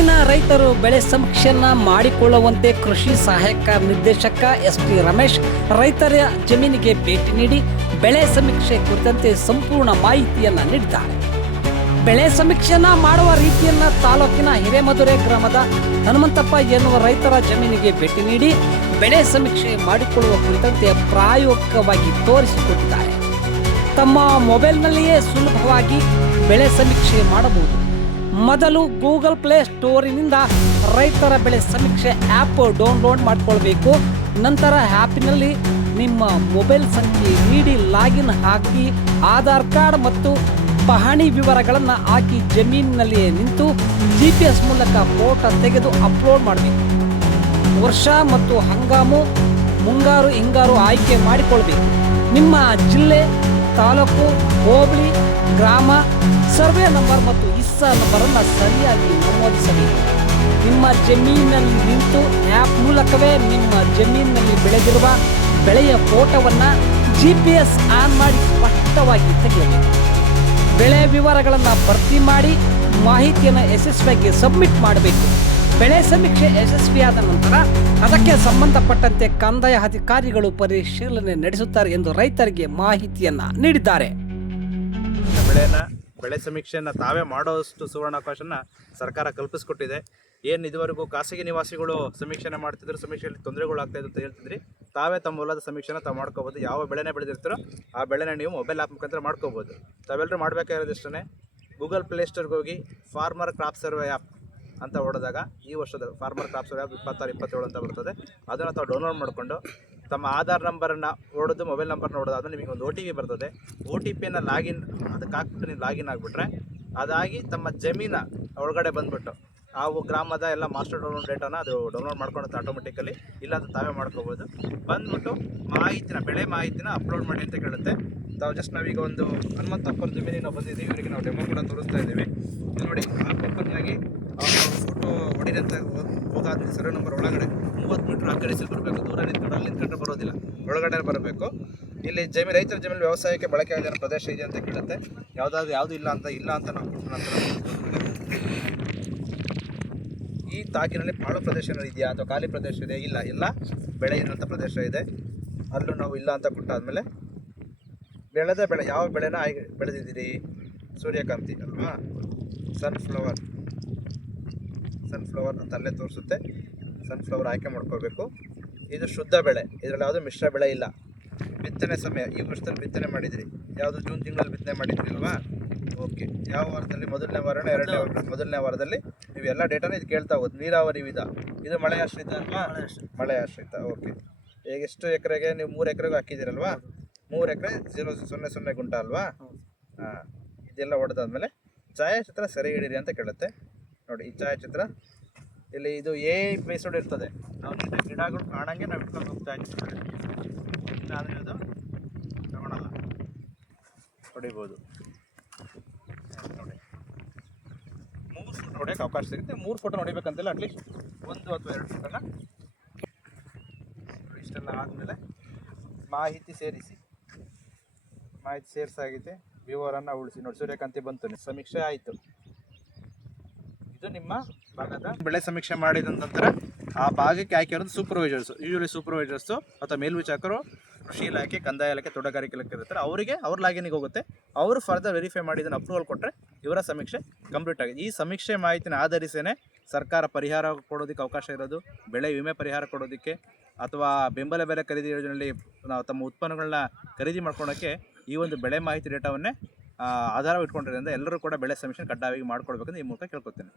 ತಾಲೂಕಿನ ರೈತರು ಬೆಳೆ ಸಮೀಕ್ಷೆಯನ್ನ ಮಾಡಿಕೊಳ್ಳುವಂತೆ ಕೃಷಿ ಸಹಾಯಕ ನಿರ್ದೇಶಕ ಎಸ್.ಟಿ. ರಮೇಶ್ ರೈತರ ಜಮೀನಿಗೆ ಭೇಟಿ ನೀಡಿ ಬೆಳೆ ಸಮೀಕ್ಷೆ ಕುರಿತಂತೆ ಸಂಪೂರ್ಣ ಮಾಹಿತಿಯನ್ನ ನೀಡಿದ್ದಾರೆ. ಬೆಳೆ ಸಮೀಕ್ಷೆಯನ್ನ ಮಾಡುವ ರೀತಿಯನ್ನ ತಾಲೂಕಿನ ಹಿರೇಮದುರೆ ಗ್ರಾಮದ ಹನುಮಂತಪ್ಪ ಎನ್ನುವ ರೈತರ ಜಮೀನಿಗೆ ಭೇಟಿ ನೀಡಿ ಬೆಳೆ ಸಮೀಕ್ಷೆ ಮಾಡಿಕೊಳ್ಳುವ ಕುರಿತಂತೆ ಪ್ರಾಯೋಗಿಕವಾಗಿ ತೋರಿಸಿಕೊಟ್ಟಿದ್ದಾರೆ. ತಮ್ಮ ಮೊಬೈಲ್ನಲ್ಲಿಯೇ ಸುಲಭವಾಗಿ ಬೆಳೆ ಸಮೀಕ್ಷೆ ಮಾಡಬಹುದು. ಮೊದಲು ಗೂಗಲ್ ಪ್ಲೇ ಸ್ಟೋರಿನಿಂದ ರೈತರ ಬೆಳೆ ಸಮೀಕ್ಷೆ ಆ್ಯಪ್ ಡೌನ್ಲೋಡ್ ಮಾಡಿಕೊಳ್ಬೇಕು. ನಂತರ ಆ್ಯಪಿನಲ್ಲಿ ನಿಮ್ಮ ಮೊಬೈಲ್ ಸಂಖ್ಯೆ ನೀಡಿ ಲಾಗಿನ್ ಹಾಕಿ ಆಧಾರ್ ಕಾರ್ಡ್ ಮತ್ತು ಪಹಣಿ ವಿವರಗಳನ್ನು ಹಾಕಿ ಜಮೀನಿನಲ್ಲಿಯೇ ನಿಂತು GPS ಮೂಲಕ ಫೋಟೋ ತೆಗೆದು ಅಪ್ಲೋಡ್ ಮಾಡಬೇಕು. ವರ್ಷ ಮತ್ತು ಹಂಗಾಮು, ಮುಂಗಾರು, ಹಿಂಗಾರು ಆಯ್ಕೆ ಮಾಡಿಕೊಳ್ಬೇಕು. ನಿಮ್ಮ ಜಿಲ್ಲೆ, ತಾಲೂಕು, ಹೋಬಳಿ, ಗ್ರಾಮ, ಸರ್ವೆ ನಂಬರ್ ಮತ್ತು ಇಸ್ಸಾ ನಂಬರನ್ನು ಸರಿಯಾಗಿ ನಮೂದಿಸಬೇಕು. ನಿಮ್ಮ ಜಮೀನಿನಲ್ಲಿ ನಿಂತು ಆ್ಯಪ್ ಮೂಲಕವೇ ನಿಮ್ಮ ಜಮೀನಿನಲ್ಲಿ ಬೆಳೆದಿರುವ ಬೆಳೆಯ ಫೋಟೋವನ್ನು GPS ಆನ್ ಮಾಡಿ ಸ್ಪಷ್ಟವಾಗಿ ತೆಗೆಯಬೇಕು. ಬೆಳೆ ವಿವರಗಳನ್ನು ಭರ್ತಿ ಮಾಡಿ ಮಾಹಿತಿಯನ್ನು ಯಶಸ್ವಿಯಾಗಿ ಸಬ್ಮಿಟ್ ಮಾಡಬೇಕು. ಬೆಳೆ ಸಮೀಕ್ಷೆ ಯಶಸ್ವಿಯಾದ ನಂತರ ಅದಕ್ಕೆ ಸಂಬಂಧಪಟ್ಟಂತೆ ಕಂದಾಯ ಅಧಿಕಾರಿಗಳು ಪರಿಶೀಲನೆ ನಡೆಸುತ್ತಾರೆ ಎಂದು ರೈತರಿಗೆ ಮಾಹಿತಿಯನ್ನ ನೀಡಿದ್ದಾರೆ. ಬೆಳೆ ಸಮೀಕ್ಷೆಯನ್ನು ತಾವೇ ಮಾಡೋಷ್ಟು ಸುವರ್ಣಾವಕಾಶನ ಸರ್ಕಾರ ಕಲ್ಪಿಸಿಕೊಟ್ಟಿದೆ. ಏನು ಇದುವರೆಗೂ ಖಾಸಗಿ ನಿವಾಸಿಗಳು ಸಮೀಕ್ಷೆನ ಮಾಡ್ತಿದ್ರು, ಸಮೀಕ್ಷೆಯಲ್ಲಿ ತೊಂದರೆಗಳು ಆಗ್ತಾಯಿದ್ದು ಅಂತ ಹೇಳ್ತಿದ್ರಿ, ತಾವೇ ತಮ್ಮ ಹೊಲದ ಸಮೀಕ್ಷೆನ ತಾವು ಮಾಡ್ಕೋಬೋದು. ಯಾವ ಬೆಳೆನೇ ಬೆಳೆದಿರ್ತೀರೋ ಆ ಬೆಳೆನ ನೀವು ಮೊಬೈಲ್ ಆ್ಯಪ್ ಮುಖಾಂತರ ಮಾಡ್ಕೋಬೋದು. ತಾವೆಲ್ಲರೂ ಮಾಡಬೇಕಾಗಿರೋದಿಷ್ಟೇ, ಗೂಗಲ್ ಪ್ಲೇಸ್ಟೋರ್ಗೆ ಹೋಗಿ ಫಾರ್ಮರ್ ಕ್ರಾಪ್ ಸರ್ವೆ ಆ್ಯಪ್ ಅಂತ ಹೊಡೆದಾಗ ಈ ವರ್ಷದ ಫಾರ್ಮರ್ ಕ್ರಾಪ್ ಸರ್ವೆ ಆ್ಯಪ್ 26-27 ಅಂತ ಬರ್ತದೆ. ಅದನ್ನು ತಾವು ಡೌನ್ಲೋಡ್ ಮಾಡಿಕೊಂಡು ತಮ್ಮ ಆಧಾರ್ ನಂಬರನ್ನು ಹೊಡೆದು ಮೊಬೈಲ್ ನಂಬರ್ನ ಹೊಡೆದಾದ್ರೆ ನಿಮಗೆ ಒಂದು OTP ಬರ್ತದೆ. OTPಯನ್ನು ಲಾಗಿನ್ ಅದಕ್ಕೆ ಹಾಕ್ಬಿಟ್ಟು ನೀವು ಲಾಗಿನ್ ಆಗಿಬಿಟ್ರೆ ಅದಾಗಿ ತಮ್ಮ ಜಮೀನ ಒಳಗಡೆ ಬಂದುಬಿಟ್ಟು ಆ ಗ್ರಾಮದ ಎಲ್ಲ ಮಾಸ್ಟರ್ ಡೌನ್ಲೋಡ್ ಡೇಟಾನ ಅದು ಡೌನ್ಲೋಡ್ ಮಾಡ್ಕೊಳುತ್ತೆ ಆಟೋಮೆಟಿಕಲಿ. ಇಲ್ಲಾಂತ ತಾವೇ ಮಾಡ್ಕೋಬೋದು. ಬಂದ್ಬಿಟ್ಟು ಬೆಳೆ ಮಾಹಿತಿನ ಅಪ್ಲೋಡ್ ಮಾಡಿ ಅಂತ ಕೇಳುತ್ತೆ. ತಾವು ಜಸ್ಟ್ ನಾವೀಗ ಒಂದು ಹನುಮಂತಪ್ಪರ ಜಮೀನಿಗೆ ನಾವು ಬಂದಿದ್ದೀವಿ. ಇವರಿಗೆ ನಾವು ಡೆಮೋ ಕೂಡ ತೋರಿಸ್ತಾ ಇದ್ದೀವಿ. ನೋಡಿ, ಆಗಿ ಫೋಟೋ ಹೊಡಿರಂತ ಹೋಗಾದ ಸರ್ವೆ ನಂಬರ್ ಒಳಗಡೆ 30 ಮೀಟ್ರ್ ಅಗ್ಗಡಿಸಿ ಬರಬೇಕು. ದೂರ ನಿಂತ್ಕೊಂಡು ಅಲ್ಲಿ ನಿಂತ್ಕೊಂಡ್ರೆ ಬರೋದಿಲ್ಲ, ಒಳಗಡೆ ಬರಬೇಕು. ಇಲ್ಲಿ ರೈತರ ಜಮೀನು ವ್ಯವಸಾಯಕ್ಕೆ ಬಳಕೆ ಆಗಿರೋ ಪ್ರದೇಶ ಇದೆ ಅಂತ ಕೇಳುತ್ತೆ. ಯಾವುದು ಇಲ್ಲ ಅಂತ ನಾವು ಈ ತಾಕಿನಲ್ಲಿ ಪಾಳು ಪ್ರದೇಶ ಇದೆಯಾ ಅಥವಾ ಖಾಲಿ ಪ್ರದೇಶ ಇದೆ, ಇಲ್ಲ ಬೆಳೆ ಇರೋಂಥ ಪ್ರದೇಶ ಇದೆ, ಅಲ್ಲೂ ನಾವು ಇಲ್ಲ ಅಂತ ಕೊಟ್ಟಾದ್ಮೇಲೆ ಬೆಳೆ ಯಾವ ಬೆಳೆನ ಬೆಳೆದಿದ್ದೀರಿ? ಸೂರ್ಯಕಾಂತಿ ಅಲ್ವಾ, ಸನ್ಫ್ಲವರ್ ಅಂತ ಅಲ್ಲೇ ತೋರಿಸುತ್ತೆ. ಸನ್ಫ್ಲವರ್ ಆಯ್ಕೆ ಮಾಡ್ಕೋಬೇಕು. ಇದು ಶುದ್ಧ ಬೆಳೆ, ಇದರಲ್ಲಿ ಯಾವುದೂ ಮಿಶ್ರ ಬೆಳೆ ಇಲ್ಲ. ಬಿತ್ತನೆ ಸಮಯ ಈ ವರ್ಷದಲ್ಲಿ ಬಿತ್ತನೆ ಮಾಡಿದ್ರಿ, ಯಾವುದು ಜೂನ್ ತಿಂಗಳಲ್ಲಿ ಬಿತ್ತನೆ ಮಾಡಿದ್ರಿ ಅಲ್ವಾ? ಓಕೆ. ಯಾವ ವಾರದಲ್ಲಿ? ಮೊದಲನೇ ವಾರನ ಎರಡನೇ ವಾರ? ಮೊದಲನೇ ವಾರದಲ್ಲಿ ನೀವು ಎಲ್ಲ ಡೇಟಾನ ಇದು ಕೇಳ್ತಾ ಹೋಗೋದು. ನೀರಾವರಿ ವಿಧ ಇದು ಮಳೆ ಆಶ್ರಿತ ಅಲ್ವಾ? ಮಳೆ ಆಶ್ರಿತ. ಓಕೆ. ಈಗ ಎಷ್ಟು ಎಕರೆಗೆ ನೀವು? 3 ಎಕರೆಗೂ ಹಾಕಿದ್ದೀರಲ್ವಾ? 3 ಎಕರೆ 0.00 ಗುಂಟ ಅಲ್ವಾ? ಹಾಂ. ಇದೆಲ್ಲ ಹೊಡೆದಾದ್ಮೇಲೆ ಛಾಯಾಚಿತ್ರ ಸೆರೆ ಹಿಡೀರಿ ಅಂತ ಕೇಳುತ್ತೆ. ನೋಡಿ, ಈ ಛಾಯಾಚಿತ್ರ ಇಲ್ಲಿ ಇದು ಬೇಸೋಡ್ ಇರ್ತದೆ. ನಾವು ಗಿಡಗಳು ಕಾಣಂಗೆ ನಾವು ಇಟ್ಕೊಂಡು ಹೋಗ್ತಾ ಇರ್ತೀವಿ. ಇಲ್ಲ ಅಂದರೆ ಅದು ತಗೊಳಲ್ಲ, ಹೊಡಿಬೋದು. ನೋಡಿ, 3 ಫೋಟೋ ಹೊಡೆಯೋಕ್ಕೆ ಅವಕಾಶ ಸಿಗುತ್ತೆ. 3 ಫೋಟೋ ಹೊಡಿಬೇಕಂತಿಲ್ಲ, ಅಟ್ಲೀಸ್ಟ್ 1 ಅಥವಾ 2 ಫೋಟೋನ. ಇಷ್ಟೆಲ್ಲ ಆದಮೇಲೆ ಮಾಹಿತಿ ಸೇರಿಸಾಗಿದೆ. ವಿವರನ್ನು ಉಳಿಸಿ. ನೋಡಿ, ಸೂರ್ಯಕಾಂತಿ ಬಂತು, ಸಮೀಕ್ಷೆ ಆಯಿತು. ಇದು ನಿಮ್ಮ ಭಾಗದ ಬೆಳೆ ಸಮೀಕ್ಷೆ ಮಾಡಿದ ನಂತರ ಆ ಭಾಗಕ್ಕೆ ಆಯ್ಕೆ ಇರೋದು ಸೂಪರ್ವೈಸರ್ಸು. ಯೂಶಲಿ ಸೂಪರ್ವೈಸರ್ಸು ಅಥವಾ ಮೇಲ್ವಿಚಾರಕರು ಕೃಷಿ ಇಲಾಖೆ, ಕಂದಾಯ ಇಲಾಖೆ, ತೋಟಗಾರಿಕೆ ಇಲಾಖೆ ಇರ್ತಾರೆ. ಅವರಿಗೆ ಅವ್ರ ಲಾಗಿನಿಗೆ ಹೋಗುತ್ತೆ. ಅವರು ಫರ್ದರ್ ವೆರಿಫೈ ಮಾಡಿ ಇದನ್ನು ಅಪ್ರೂವಲ್ ಕೊಟ್ಟರೆ ಇವರ ಸಮೀಕ್ಷೆ ಕಂಪ್ಲೀಟ್ ಆಗಿದೆ. ಈ ಸಮೀಕ್ಷೆ ಮಾಹಿತಿನ ಆಧರಿಸೇ ಸರ್ಕಾರ ಪರಿಹಾರ ಕೊಡೋದಕ್ಕೆ ಅವಕಾಶ ಇರೋದು. ಬೆಳೆ ವಿಮೆ ಪರಿಹಾರ ಕೊಡೋದಕ್ಕೆ ಅಥವಾ ಬೆಂಬಲ ಬೆಲೆ ಖರೀದಿ ಯೋಜನೆಯಲ್ಲಿ ನಾವು ತಮ್ಮ ಉತ್ಪನ್ನಗಳನ್ನ ಖರೀದಿ ಮಾಡ್ಕೊಳ್ಳೋಕ್ಕೆ ಈ ಒಂದು ಬೆಳೆ ಮಾಹಿತಿ ಡೇಟಾವನ್ನೇ ಆಧಾರ ಇಟ್ಕೊಂಡಿರೋದ್ರಿಂದ ಎಲ್ಲರೂ ಕೂಡ ಬೆಳೆ ಸಮೀಕ್ಷೆ ಕಡ್ಡಾಯವಾಗಿ ಮಾಡ್ಕೊಳ್ಬೇಕಂತ ಈ ಮೂಲಕ ಕೇಳ್ಕೊತೀನಿ.